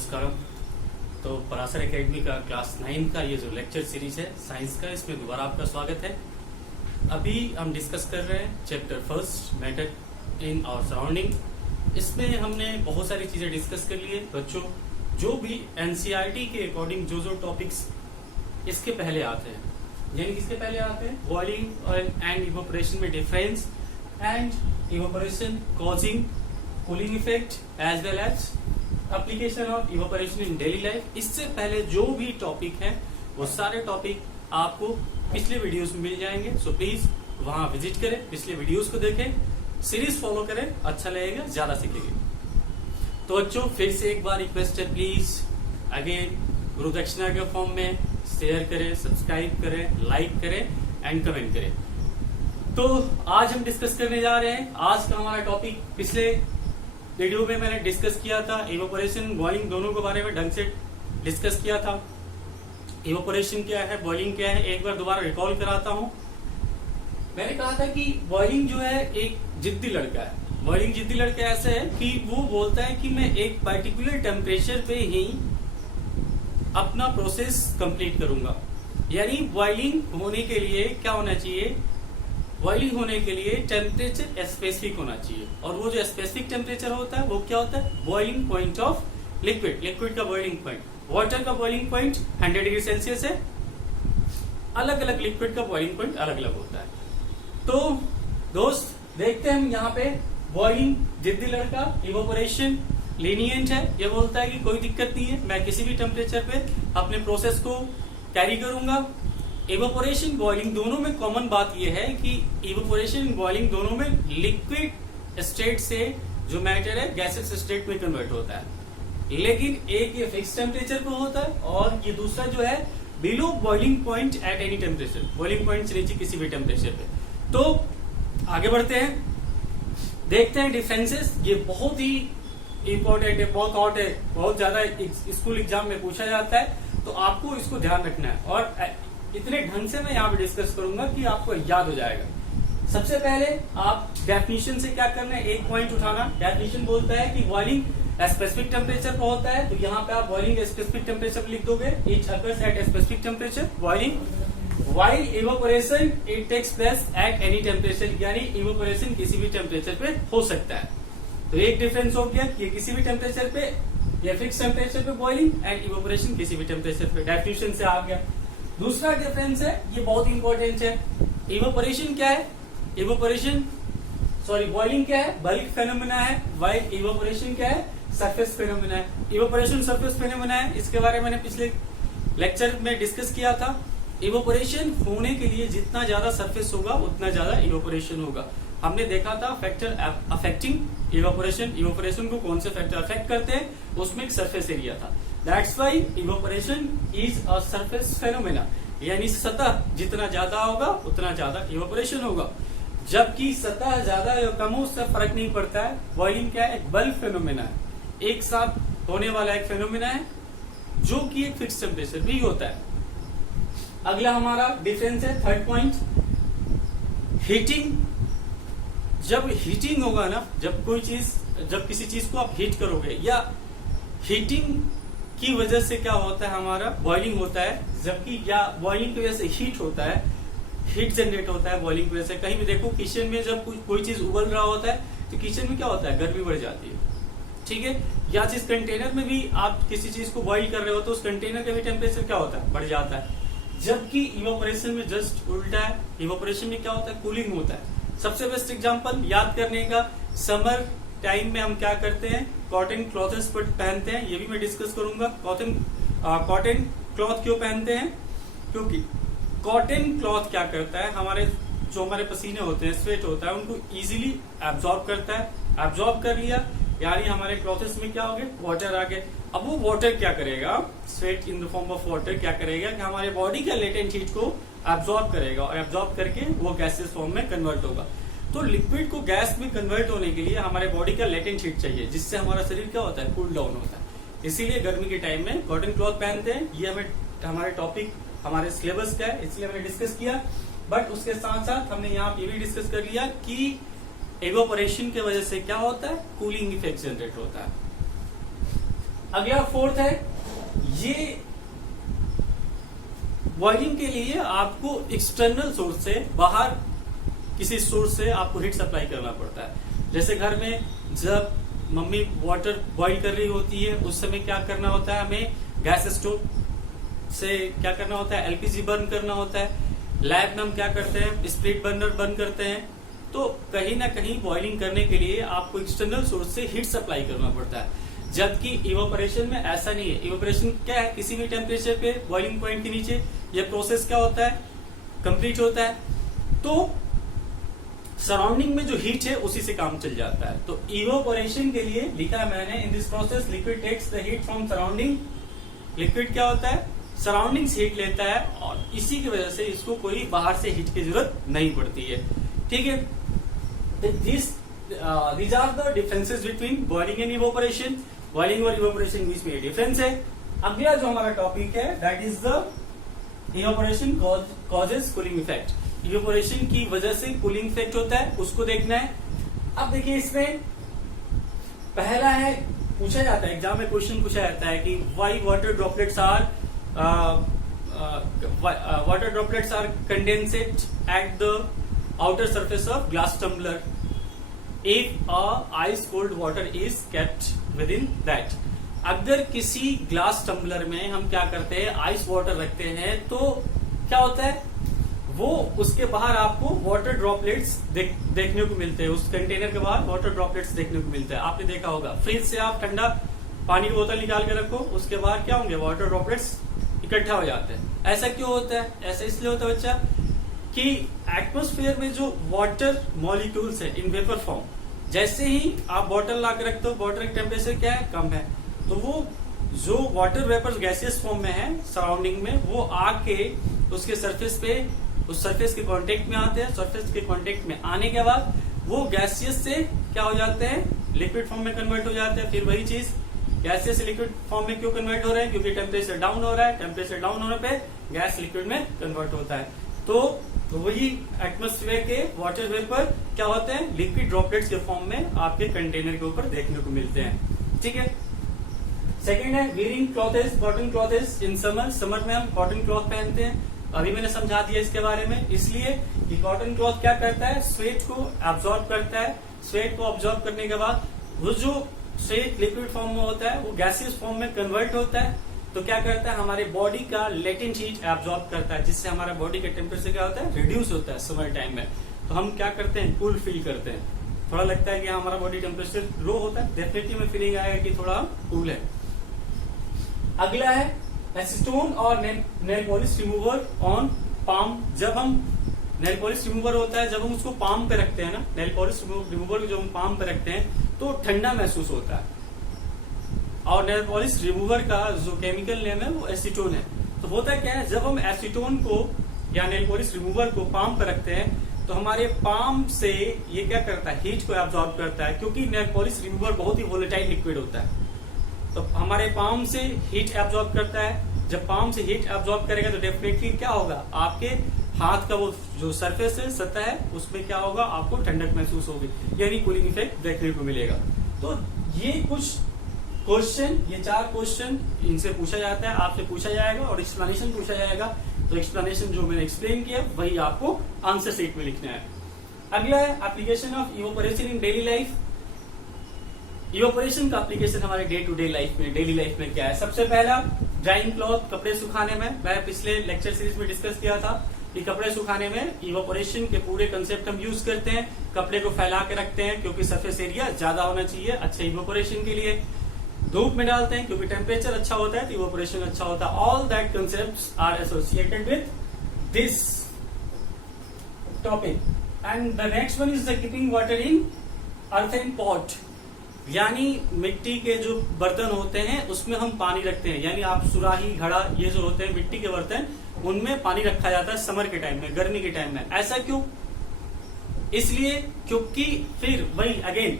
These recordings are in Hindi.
नमस्कारम। तो पराशर एकेडमी का क्लास 9 का ये जो लेक्चर सीरीज है साइंस का, इसमें दोबारा आपका स्वागत है। अभी हम डिस्कस कर रहे हैं चैप्टर फर्स्ट, मैटर इन और सराउंडिंग। इसमें हमने बहुत सारी चीजें डिस्कस कर लिए बच्चों। जो भी एनसीईआरटी के अकॉर्डिंग जो टॉपिक्स इसके पहले आते हैं, यानी किसके पहले आते हैं, बॉइलिंग एंड इवेपोरेशन में difference and evaporation causing cooling effect as well as application of evaporation in daily life. इससे पहले जो भी टॉपिक है वो सारे टॉपिक आपको पिछले वीडियोस में मिल जाएंगे। सो प्लीज वहां विजिट करें, पिछले वीडियोस को देखें, सीरीज फॉलो करें, अच्छा लगेगा, ज्यादा सीखेंगे। तो बच्चों फिर से एक बार रिक्वेस्ट है, प्लीज अगेन गुरु दक्षिणा के फॉर्म में शेयर करें, सब्सक्राइब करें, लाइक करें एंड कमेंट करें। तो आज हम डिस्कस करने जा रहे हैं, आज का हमारा टॉपिक पिछले वीडियो में मैंने डिस्कस किया था, इवेपोरेशन बॉइलिंग दोनों के बारे में ढंग से डिस्कस किया था। इवेपोरेशन क्या है, बॉइलिंग क्या है, एक बार दोबारा रिकॉल कराता हूं। मैंने कहा था कि बॉइलिंग जो है एक जिद्दी लड़का है। बॉइलिंग जिद्दी लड़का ऐसा है कि वो बोलता है कि मैं एक पर्टिकुलर टेम्परेचर पे ही अपना प्रोसेस कंप्लीट करूंगा। यानी बॉइलिंग होने के लिए क्या होना चाहिए, बॉइलिंग होने के लिए टेम्परेचर स्पेसिफिक होना चाहिए। और वो जो स्पेसिफिक टेम्परेचर होता है वो क्या होता है, boiling point of liquid. Liquid का बॉइलिंग पॉइंट, वाटर का बॉइलिंग पॉइंट 100 डिग्री सेल्सियस है। अलग अलग लिक्विड का बॉइलिंग पॉइंट अलग अलग होता है। तो दोस्त देखते हैं हम यहाँ पे, बॉइलिंग जिद्दी लड़का, इवेपोरेशन लीनियंट है। ये बोलता है कि कोई दिक्कत नहीं है, मैं किसी भी टेम्परेचर पे अपने प्रोसेस को कैरी करूंगा। इवेपोरेशन बॉइलिंग दोनों में कॉमन बात यह है कि इवेपोरेशन बॉइलिंग दोनों में लिक्विड स्टेट से जो मैटर है गैसेस स्टेट में कन्वर्ट होता है। लेकिन एक ये फिक्स टेम्परेचर पे होता है और ये दूसरा जो है below boiling point eight any temperature, boiling point से नीचे किसी भी टेम्परेचर पे। तो आगे बढ़ते हैं, देखते हैं डिफरेंसेस। ये बहुत ही इंपॉर्टेंट है, बहुत हॉट है, बहुत ज्यादा स्कूल एग्जाम में पूछा जाता है, तो आपको इसको ध्यान रखना है। और इतने ढंग से मैं यहाँ पे डिस्कस करूंगा कि आपको याद हो जाएगा। सबसे पहले आप डेफिनेशन से क्या करना है, एक पॉइंट उठाना। डेफिनेशन बोलता है कि बॉइलिंग स्पेसिफिक टेम्परेचर पर होता है, तो यहाँ पे आप बॉइलिंग स्पेसिफिक टेम्परेचर लिख दोगे, it occurs at specific temperature boiling. While evaporation it takes place at any temperature, यानी इवेपोरेशन किसी भी टेम्परेचर पे हो सकता है। तो एक डिफरेंस हो गया कि किसी भी टेम्परेचर पे या फिक्स टेम्परेचर पे बॉइलिंग एंड इवेपोरेशन किसी भी टेम्परेचर पे, डेफिनेशन से आ गया। दूसरा डिफरेंस है, ये बहुत इंपॉर्टेंट है, इवेपोरेशन क्या है, इवेपोरेशन बॉइलिंग क्या है, बल्क फेनोमेना है, व्हाइल इवेपोरेशन क्या है, सरफेस फेनोमेना है। इवेपोरेशन सरफेस फेनोमेना है, इसके बारे में मैंने पिछले लेक्चर में डिस्कस किया था। इवेपोरेशन होने के लिए जितना ज्यादा सरफेस होगा उतना ज्यादा इवेपोरेशन होगा। हमने देखा था फैक्टर अफेक्टिंग इवेपोरेशन, इवेपोरेशन को कौन से फैक्टर अफेक्ट करते हैं, उसमें एक सरफेस एरिया था। That's why evaporation is a surface phenomena, यानी सतह जितना ज्यादा होगा उतना ज्यादा इवेपोरेशन होगा। जबकि सतह ज्यादा या कम हो उससे फर्क नहीं पड़ता है। बॉइलिंग क्या है, एक बल्क फेनोमेना है, एक साथ होने वाला एक फेनोमेना है जो कि एक फिक्स टेम्परेचर भी होता है। अगला हमारा डिफरेंस है, थर्ड पॉइंट, हीटिंग। जब हीटिंग होगा ना, जब किसी चीज को आप हीट करोगे या हीटिंग की वजह से क्या होता है, हमारा बॉइलिंग होता है, जबकि या बॉइलिंग की वजह से हीट होता है, हीट जनरेट होता है बॉइलिंग की वजह से। कहीं भी देखो किचन में जब कोई चीज उबल रहा होता है तो किचन में क्या होता है, गर्मी बढ़ जाती है, ठीक है। या जिस कंटेनर में भी आप किसी चीज को बॉइल कर रहे हो तो उस कंटेनर का भी टेम्परेचर क्या होता है, बढ़ जाता है। जबकि इवेपोरेशन में जस्ट उल्टा है, इवेपोरेशन में क्या होता है, कूलिंग होता है। सबसे बेस्ट एग्जांपल याद करने का, समर टाइम में हम क्या करते हैं, कॉटन क्लॉथ्स पहनते हैं, ये भी मैं डिस्कस करूंगा। कॉटन क्लॉथ क्यों पहनते हैं, क्योंकि कॉटन क्लॉथ क्या करता है, हमारे पसीने होते हैं, स्वेट होता है, उनको इजीली एब्जॉर्ब करता है। एब्जॉर्ब कर लिया यानी हमारे क्लॉथ्स में क्या हो गए, वाटर आ गए। अब वो वाटर क्या करेगा, sweat in the form of water क्या करेगा कि हमारे बॉडी का लेटेंट हीट को एब्जॉर्ब करेगा और एब्जॉर्ब करके वो गैसेस फॉर्म में कन्वर्ट होगा। तो लिक्विड को गैस में कन्वर्ट होने के लिए हमारे बॉडी का लेटेंट हीट चाहिए, जिससे हमारा शरीर क्या होता है, कूल डाउन होता है। इसीलिए गर्मी के टाइम में कॉटन क्लॉथ पहनते हैं। ये हमारे टॉपिक हमारे सिलेबस का है, इसलिए मैंने डिस्कस किया। बट उसके साथ साथ हमने यहाँ ये भी डिस्कस कर लिया कि इवेपोरेशन की वजह से क्या होता है, कूलिंग इफेक्ट जनरेट होता है। अगला फोर्थ है, ये बॉइलिंग के लिए आपको एक्सटर्नल सोर्स से, बाहर किसी सोर्स से आपको हीट सप्लाई करना पड़ता है। जैसे घर में जब मम्मी वाटर बॉईल कर रही होती है उस समय क्या करना होता है, हमें गैस स्टोव से क्या करना होता है, एलपीजी बर्न करना होता है। लैब में हम क्या करते हैं, स्प्लिट बर्नर बर्न करते हैं। तो कहीं ना कहीं बॉइलिंग करने के लिए आपको एक्सटर्नल सोर्स से हीट सप्लाई करना पड़ता है, जबकि इवेपोरेशन में ऐसा नहीं है। इवेपोरेशन क्या है, किसी भी टेम्परेचर पे बॉइलिंग पॉइंट के नीचे यह प्रोसेस क्या होता है, कंप्लीट होता है। तो सराउंडिंग में जो हीट है उसी से काम चल जाता है। तो इवेपोरेशन के लिए लिखा मैंने, in this process liquid takes the heat from surrounding. Liquid क्या होता है, सराउंडिंग से हीट लेता है, और इसी की वजह से इसको कोई बाहर से हीट की जरूरत नहीं पड़ती है। ठीक है, these are the differences between boiling and evaporation. Boiling और evaporation बीच में डिफरेंस है। अगला जो हमारा टॉपिक है that is the evaporation causes cooling effect. evaporation की वजह से कूलिंग इफेक्ट होता है, उसको देखना है। अब देखिए इसमें पहला है, पूछा जाता है एग्जाम में, क्वेश्चन पूछा जाता है कि why water droplets are condensate at the outer surface of glass tumbler if ice cold water is kept within that. अगर किसी ग्लास टम्बलर में हम क्या करते हैं, आइस वाटर रखते हैं, तो क्या होता है, वो उसके बाहर आपको वाटर ड्रॉपलेट्स देखने को मिलते हैं। उस कंटेनर के बाहर वाटर ड्रॉपलेट्स देखने को मिलते हैं। आपने देखा होगा, फ्रिज से आप ठंडा पानी की बोतल निकाल के रखो, उसके बाहर क्या होंगे, वाटर ड्रॉपलेट्स इकट्ठा हो जाते हैं। ऐसा क्यों होता है, ऐसा इसलिए होता है बच्चा कि एटमॉस्फेयर में जो वाटर मॉलिक्यूल्स है इन वेपर फॉर्म, जैसे ही आप बॉटल ला के रखते हो, बॉटल का टेम्परेचर क्या है, कम है, तो वो जो वाटर वेपर्स गैसियस फॉर्म में है सराउंडिंग में, वो आके उसके सरफेस पे, उस सरफेस के कांटेक्ट में आते हैं। सरफेस के कांटेक्ट में आने के बाद वो गैसियस से क्या हो जाते हैं, लिक्विड फॉर्म में कन्वर्ट हो जाते हैं। फिर वही चीज गैसियस से लिक्विड फॉर्म में क्यों कन्वर्ट हो रहे हैं, क्योंकि टेम्परेचर डाउन हो रहा है। टेम्परेचर डाउन होने पे गैस लिक्विड में कन्वर्ट होता है। तो वही एटमॉस्फेयर के वाटर वेपर क्या होते हैं, लिक्विड ड्रॉपलेट्स के फॉर्म में आपके कंटेनर के ऊपर देखने को मिलते हैं। ठीक है, सेकेंड है wearing clothes, cotton clothes in summer. Summer में हम कॉटन क्लॉथ पहनते हैं, अभी मैंने समझा दिया इसके बारे में, इसलिए कि कॉटन क्लॉथ क्या करता है, स्वेट को एब्जॉर्ब करता है। स्वेट को एब्जॉर्ब करने के बाद वो जो स्वेट लिक्विड फॉर्म में होता है वो गैसियस फॉर्म में कन्वर्ट होता है। तो क्या करता है, हमारे बॉडी का लेटेंट हीट एब्जॉर्ब करता है, जिससे हमारा बॉडी का टेम्परेचर क्या होता है, रिड्यूस होता है समर टाइम में। तो हम क्या करते हैं, कूल फील करते हैं। थोड़ा लगता है कि हमारा बॉडी टेम्परेचर लो होता है, डेफिनेटली में फीलिंग आएगा कि थोड़ा कूल है। अगला है एसीटोन और nail polish remover on palm. जब हम नेल पॉलिश रिमूवर होता है, जब हम उसको पाम पे रखते हैं ना, नेल पॉलिश रिमूवर जो हम पाम पे रखते हैं तो ठंडा महसूस होता है। और नेल पॉलिश रिमूवर का जो केमिकल नेम है वो एसीटोन है। तो होता क्या है, जब हम एसीटोन को या नेल पॉलिश रिमूवर को पाम पे रखते हैं तो हमारे पाम से ये क्या करता है, हीट को एब्जॉर्ब करता है। क्योंकि नेल पॉलिश रिमूवर बहुत ही वोलेटाइल लिक्विड होता है, तो हमारे पाम से हीट एब्जॉर्ब करता है। जब पाम से हीट एब्जॉर्ब करेगा तो डेफिनेटली क्या होगा, आपके हाथ का वो जो सरफेस है, सतह है, उसमें क्या होगा, आपको ठंडक महसूस होगी, यानी कूलिंग इफेक्ट देखने को मिलेगा। तो ये कुछ क्वेश्चन, ये 4 क्वेश्चन इनसे पूछा जाता है, आपसे पूछा जाएगा और एक्सप्लेनेशन पूछा जाएगा। तो एक्सप्लेनेशन जो मैंने एक्सप्लेन किया वही आपको आंसर शीट में लिखना है। अगला है application of evaporation in daily life. Evaporation का एप्लीकेशन हमारे डे टू डे लाइफ में, डेली लाइफ में क्या है। सबसे पहला ड्राइंग क्लॉथ, कपड़े सुखाने में। मैं पिछले लेक्चर सीरीज में डिस्कस किया था कि कपड़े सुखाने में इवेपोरेशन के पूरे कंसेप्ट हम यूज करते हैं। कपड़े को फैला के रखते हैं क्योंकि सरफेस एरिया ज्यादा होना चाहिए अच्छे इवेपोरेशन के लिए। धूप में डालते हैं क्योंकि टेम्परेचर अच्छा होता है तो इवेपोरेशन अच्छा होता है। All that concepts are associated with this topic. And the next one is the keeping water in earthen pot, यानी मिट्टी के जो बर्तन होते हैं उसमें हम पानी रखते हैं। यानी आप सुराही, घड़ा, ये जो होते हैं मिट्टी के बर्तन, उनमें पानी रखा जाता है समर के टाइम में, गर्मी के टाइम में। ऐसा क्यों, इसलिए क्योंकि फिर वही अगेन,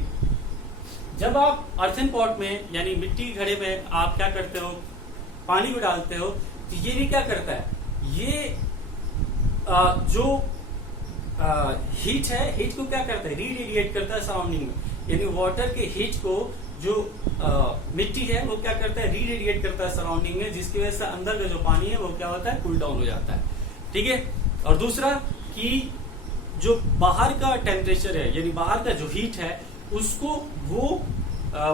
जब आप अर्थन पॉट में यानी मिट्टी घड़े में आप क्या करते हो, पानी को डालते हो, तो ये भी क्या करता है, ये जो हीट है, हीट को क्या करता है, रीरेडिएट करता है सराउंडिंग में। यानी वाटर के हीट को जो मिट्टी है वो क्या करता है, रीरेडिएट करता है सराउंडिंग में, जिसकी वजह से अंदर का जो पानी है वो क्या होता है, कूल डाउन हो जाता है। ठीक है। और दूसरा कि जो बाहर का टेम्परेचर है यानी बाहर का जो हीट है उसको वो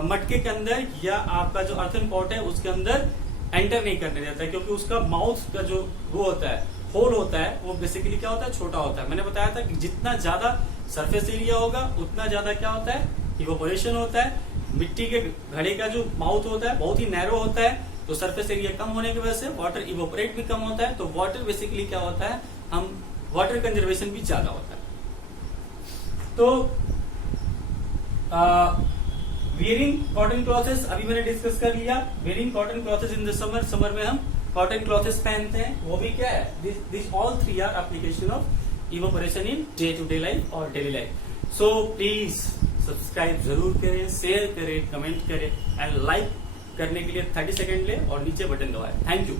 मटके के अंदर या आपका जो अर्थन पॉट है उसके अंदर एंटर नहीं करने देता है, क्योंकि उसका माउथ का जो वो होता है, होल होता है, वो बेसिकली क्या होता है, छोटा होता है। मैंने बताया था कि जितना ज्यादा सरफेस एरिया होगा उतना ज्यादा क्या होता है, इवोपोरेशन होता है। मिट्टी के घड़े का जो माउथ होता है बहुत ही नैरो होता है, तो सरफेस एरिया कम होने की वजह से वाटर इवोपोरेट भी कम होता है। तो वाटर बेसिकली क्या होता है, हम वाटर कंजर्वेशन भी ज्यादा होता है। तो वियरिंग कॉटन क्लॉथेस अभी मैंने डिस्कस कर लिया। Wearing cotton clothes in the summer, summer में हम कॉटन क्लॉथेस पहनते हैं, वो भी क्या है, this all three are application of evaporation in day to day life और daily life. So please subscribe जरूर करें, शेयर करें, कमेंट करें एंड लाइक करने के लिए 30 सेकंड ले और नीचे बटन दबाएं। Thank you.